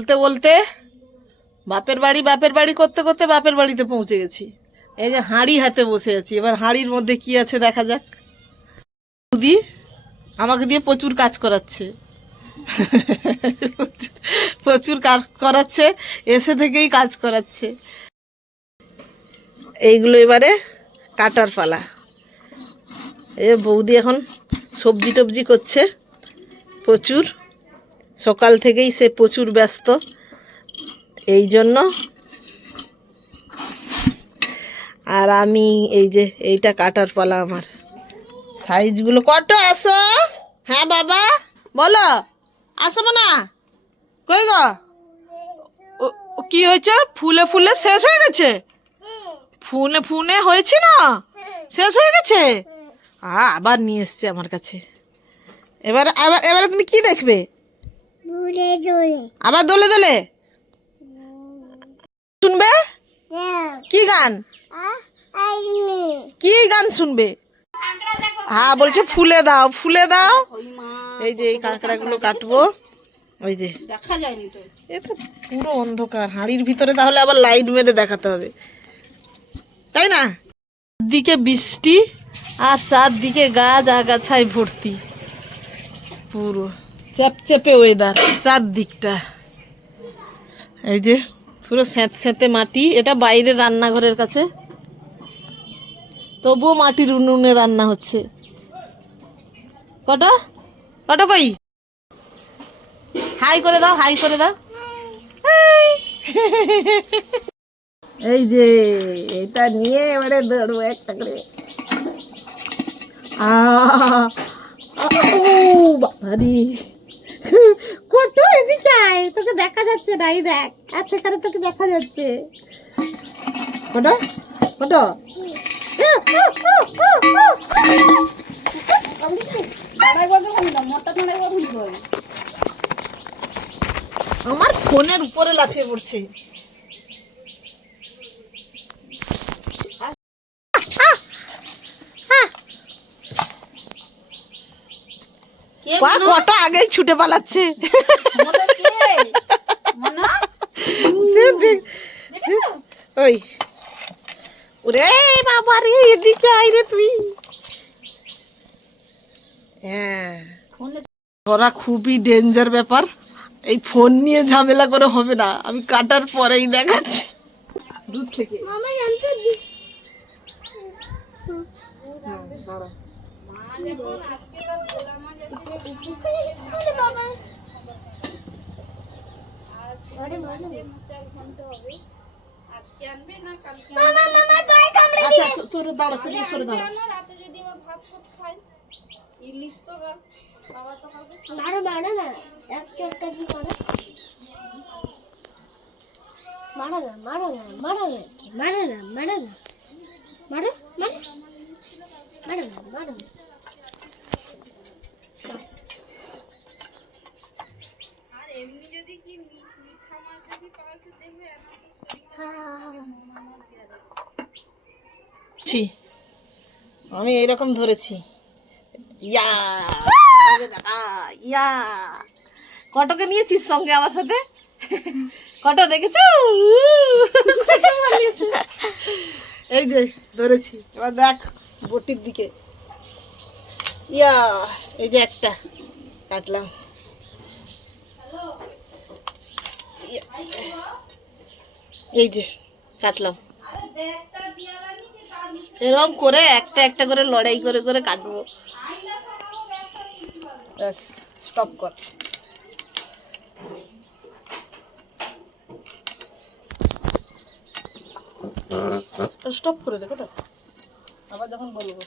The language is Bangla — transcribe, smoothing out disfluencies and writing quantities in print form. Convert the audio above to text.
বলতে বলতে বাপের বাড়ি করতে করতে বাপের বাড়িতে পৌঁছে গেছি। এই যে হাঁড়ি হাতে বসে আছি, এবার হাঁড়ির মধ্যে কি আছে দেখা যাক। বৌদি আমাকে দিয়ে প্রচুর কাজ করাচ্ছে, প্রচুর কাজ করাচ্ছে, এসে থেকেই কাজ করাচ্ছে। এইগুলো এবারে কাটার পালা। এই যে বৌদি এখন সবজি টবজি করছে প্রচুর, সকাল থেকেই সে প্রচুর ব্যস্ত। এই জন্য আর আমি এই যে এইটা কাটার পালা আমার। সাইজগুলো কত? আসো। হ্যাঁ বাবা বলো, আসো না। কই গো? কি হয়েছে? ফুলে ফুলে শেষ হয়ে গেছে? ফুলে ফুলে হয়েছে না, শেষ হয়ে গেছে। আবার নিয়ে এসছে আমার কাছে। এবার আবার এবারে তুমি কি দেখবে? আবার দোলে দোলে শুনবে? কি গান? কি গান শুনবে? হ্যাঁ বলছে ফুলে দাও ফুলে দাও। এই যে এই কাঁকড়াগুলো কাটবো। ওই যে দেখা যায়নি তো, এটা পুরো অন্ধকার হাঁড়ির ভিতরে, তাহলে আবার লাইট মেরে দেখাতে হবে, তাই না? দিকে বৃষ্টি আর চারদিকে গাছ আগাছায় ভর্তি, পুরো চ্যাপচ্যাপে ওয়েদার চারদিকটা। এই যে পুরো স্যাঁতস্যাঁতে মাটি। এটা বাইরের রান্নাঘরের কাছে, তবুও মাটির উনুনে রান্না হচ্ছে। কটা কটা কই? হাই করে দাও, হাই করে দাও। এই যে এটা নিয়ে এবারে ধরবো একটা করে। বাবারি কত এদিকে আয়, তোকে দেখা যাচ্ছে না, এই দেখ, আর সেখানে তোকে দেখা যাচ্ছে। কত কত? আমার ফোনের উপরে লাফিয়ে পড়ছে। কত আগে ছুটে পালাচ্ছে। ওই ওরে বাবা রে, এদিকে আয় রে তুই। হ্যাঁ ওরা খুবই ডেঞ্জার ব্যাপার, এই ফোন নিয়ে ঝামেলা করে হবে না, আমি কাটার পরেই দেখাচ্ছি দূর থেকে। তোর দাঁড়া, সরে দাঁড়া। ইলিশ তো মারো মারো না, একটা কি করো, মারো না মারো না মারো না মারো না মারো না মারো মারো মারো না মারো না। আর এমনি যদি কি মিঠা মাছ যদি পাওয়া তো দেখবে আমি এইরকম ধরেছি। ইয়া ইয়া কটকে নিয়েছিস সঙ্গে আমার সাথে? কত দেখেছ? এই যে ধরেছি, এবার দেখ বটির দিকে। ইয়া এই যে একটা কাটলাম। এই যে কাটলাম, এরকম করে একটা একটা করে লড়াই করে করে কাটবো। স্টপ কর। স্টপ করে দে, আবার যখন বলবো।